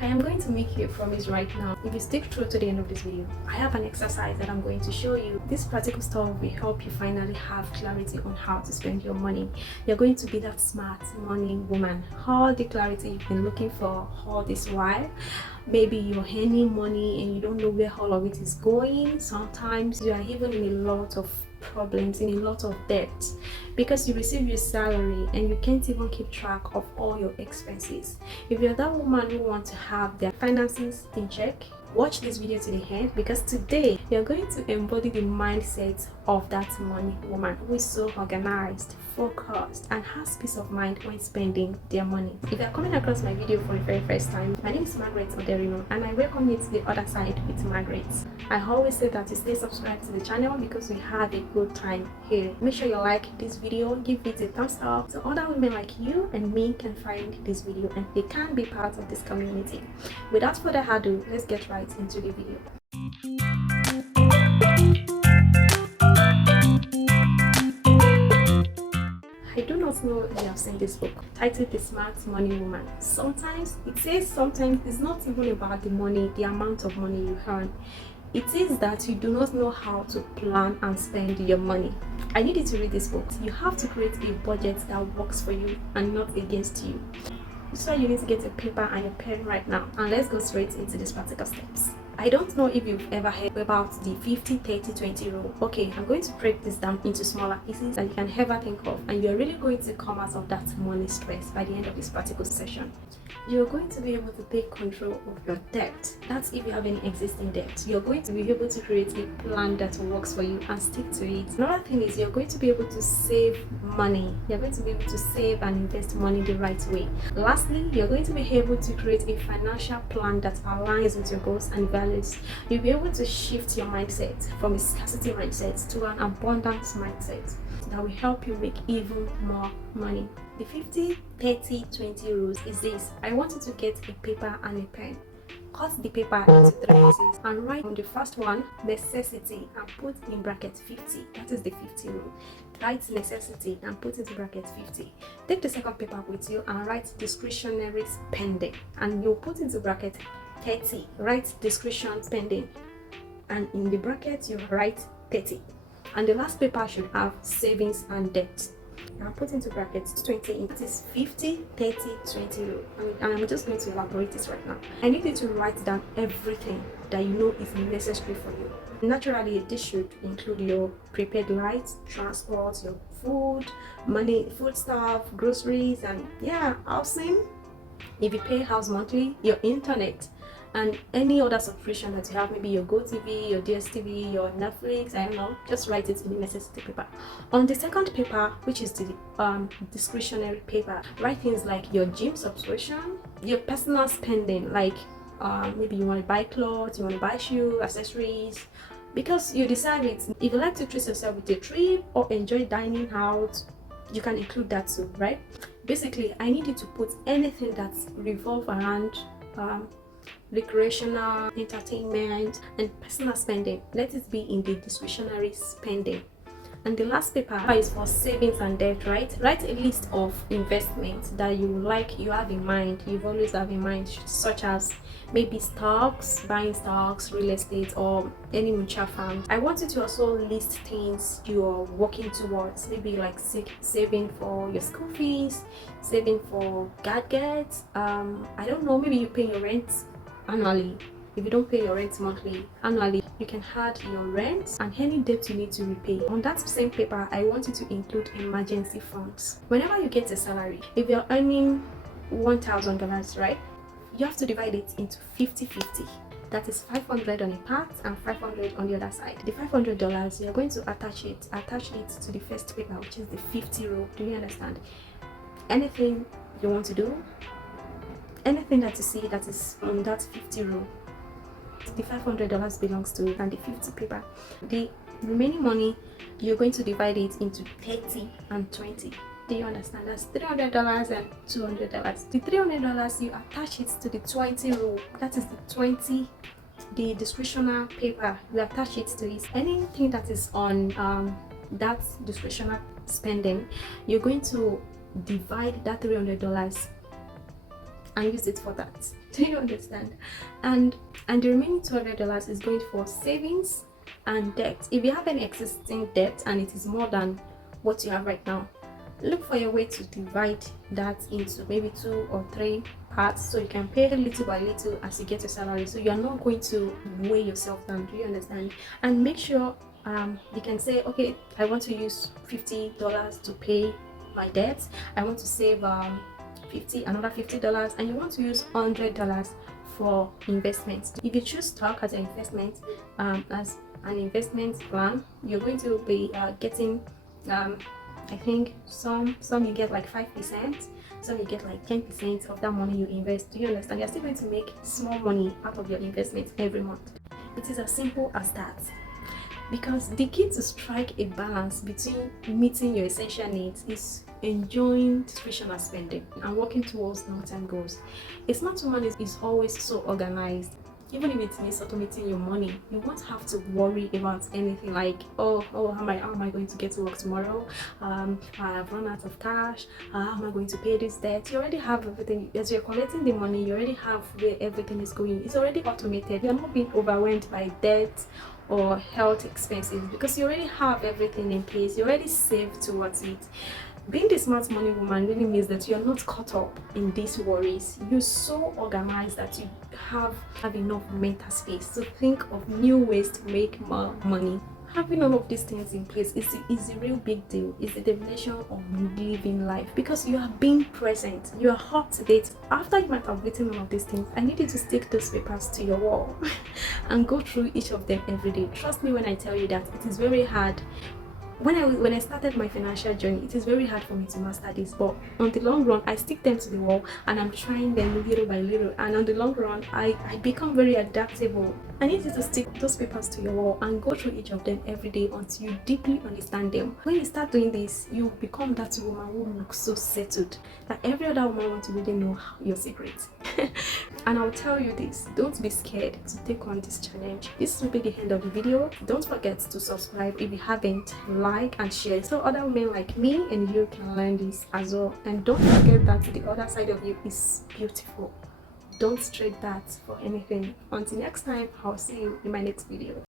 I am going to make you a promise right now. If you stick through to the end of this video, I have an exercise that I'm going to show you. This practical stuff will help you finally have clarity on how to spend your money. You're going to be that smart money woman. All the clarity you've been looking for all this while. Maybe you're earning money and you don't know where all of it is going. Sometimes you are even in a lot of problems, in a lot of debt, because you receive your salary and you can't even keep track of all your expenses. If you're that woman who wants to have their finances in check, watch this video to the end, because today you're going to embody the mindset of that money woman who is so organized, focused, and has peace of mind when spending their money. If you're coming across my video for the very first time, my name is Margaret Oderino and I welcome you to the other side with Margaret. I always say that you stay subscribed to the channel because we have a good time here. Make sure you like this video, give it a thumbs up so other women like you and me can find this video and they can be part of this community. Without further ado, let's get right into the video. I do not know if you have seen this book titled The Smart Money Woman. Sometimes it's not even about the money, the amount of money you earn. It is that you do not know how to plan and spend your money. I need you to read this book. You have to create a budget that works for you and not against you. So you need to get a paper and a pen right now, and let's go straight into these practical steps. I don't know if you've ever heard about the 50-30-20 rule. Okay, I'm going to break this down into smaller pieces that you can ever think of, and you're really going to come out of that money stress by the end of this practical session. You're going to be able to take control of your debt. That's if you have any existing debt. You're going to be able to create a plan that works for you and stick to it. Another thing is you're going to be able to save money. You're going to be able to save and invest money the right way. Lastly, you're going to be able to create a financial plan that aligns with your goals and values. You'll be able to shift your mindset from a scarcity mindset to an abundance mindset that will help you make even more money. The 50-30-20 rules is this. I want you to get a paper and a pen. Cut the paper into 3 pieces and write on the first one necessity and put in bracket 50. That is the 50 rule. Write necessity and put into bracket 50. Take the second paper with you and write discretionary spending and you put into bracket 30. Write discretion spending and in the bracket you write 30. And the last paper should have savings and debt. I'll put into brackets 20. That is 50-30-20 rule. And I'm just going to elaborate this right now. I need you to write down everything that you know is necessary for you. Naturally, this should include your prepaid lights, transport, your food, money, food stuff, groceries, and housing. If you pay house monthly, your internet, and any other subscription that you have, maybe your GoTV, your DSTV, your Netflix, I don't know, just write it in the necessity paper. On the second paper, which is the discretionary paper, write things like your gym subscription, your personal spending, like maybe you want to buy clothes, you want to buy shoes, accessories, because you decide it. If you like to treat yourself with a trip or enjoy dining out, you can include that too, right? Basically, I need you to put anything that revolves around recreational, entertainment, and personal spending. Let it be in the discretionary spending. And the last paper is for savings and debt, right? Write a list of investments that you have in mind, you've always have in mind, such as maybe stocks, buying stocks, real estate, or any mutual fund. I want you to also list things you're working towards, maybe like saving for your school fees, saving for gadgets, I don't know, maybe you pay your rent annually. If you don't pay your rent monthly, annually, you can add your rent and any debt you need to repay. On that same paper, I want you to include emergency funds. Whenever you get a salary, if you're earning $1,000, right, you have to divide it into 50-50. That is 500 on a part and 500 on the other side. The $500, you're going to attach it to the first paper, which is the 50 rule. Do you understand? Anything you want to do, anything that you see that is on that 50 rule, the $500 belongs to it, and the 50 paper. The remaining money, you're going to divide it into 30 and 20. Do you understand? That's $300 and $200. The $300, you attach it to the 20 rule. That is the 20, the discretionary paper. You attach it to it. Anything that is on that discretionary spending, you're going to divide that $300 and use it for that. Do you understand? And the remaining $200 is going for savings and debt. If you have any existing debt and it is more than what you have right now, look for a way to divide that into maybe 2 or 3 parts, so you can pay little by little as you get your salary, so you're not going to weigh yourself down. Do you understand? And make sure you can say, okay, I want to use $50 to pay my debts, I want to save another $50, and you want to use $100 for investments. If you choose stock as an investment, as an investment plan, you're going to be getting I think some you get like 5%, some you get like 10% of that money you invest. Do you understand? You're still going to make small money out of your investment every month. It is as simple as that. Because the key to strike a balance between meeting your essential needs is enjoying discretionary spending and working towards long-term goals. A smart woman is always so organized. Even if it means automating your money, you won't have to worry about anything like, oh, how am I going to get to work tomorrow? I've run out of cash. How am I going to pay this debt? You already have everything. As you're collecting the money, you already have where everything is going. It's already automated. You're not being overwhelmed by debt or health expenses because you already have everything in place. You already saved towards it. Being the smart money woman really means that you're not caught up in these worries. You're so organized that you have enough mental space to think of new ways to make more money. Having all of these things in place is a real big deal. It's the definition of living life because you are being present. You are up to date. After you might have written all of these things, I need you to stick those papers to your wall and go through each of them every day. Trust me when I tell you that it is very hard. When I started my financial journey, it is very hard for me to master this, but on the long run I stick them to the wall and I'm trying them little by little, and on the long run I become very adaptable. I need you to stick those papers to your wall and go through each of them every day until you deeply understand them. When you start doing this, you become that woman who looks so settled that every other woman wants to really know your secrets. And I'll tell you this, don't be scared to take on this challenge. This will be the end of the video. Don't forget to subscribe if you haven't, like and share so other women like me and you can learn this as well. And don't forget that the other side of you is beautiful. Don't trade that for anything. Until next time, I'll see you in my next video.